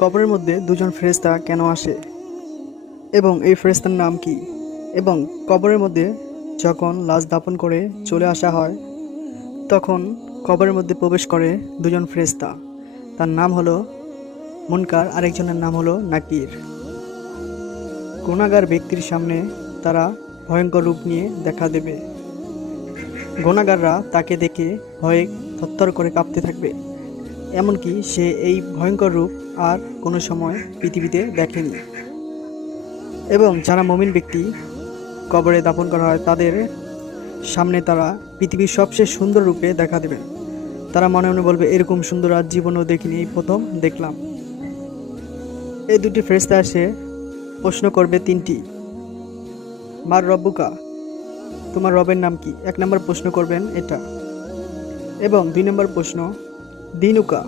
কবরের মধ্যে দুজন ফেরেশতা কেন আসে এবং এই ফেরেশতার নাম কি? এবং কবরের মধ্যে যখন লাশ দাফন করে চলে আসা হয় তখন কবরের মধ্যে প্রবেশ করে দুজন ফেরেশতা। তার নাম হলো মুনকার, আরেকজনের নাম হলো নাকির। গুনাহগার ব্যক্তির সামনে তারা ভয়ঙ্কর রূপ নিয়ে দেখা দেবে। গুনাহগাররা তাকে দেখে ভয়ে থরথর করে কাঁপতে থাকবে, এমনকি সে এই ভয়ঙ্কর রূপ আর কোনো সময় পৃথিবীতে দেখেনি। এবং যারা মুমিন ব্যক্তি কবরে দাফন করা হয় তাদের সামনে তারা পৃথিবীর সবচেয়ে সুন্দর রূপে দেখা দেবেন। তারা মনে মনে বলবে, এরকম সুন্দর আর জীবনেও দেখিনি, এই প্রথম দেখলাম। এই দুটি ফেরেশতা এসে প্রশ্ন করবে তিনটি। মার রব্বুকা, তোমার রবের নাম কি? 1 নম্বর প্রশ্ন করবেন এটা। এবং 2 নম্বর প্রশ্ন দিনুকা,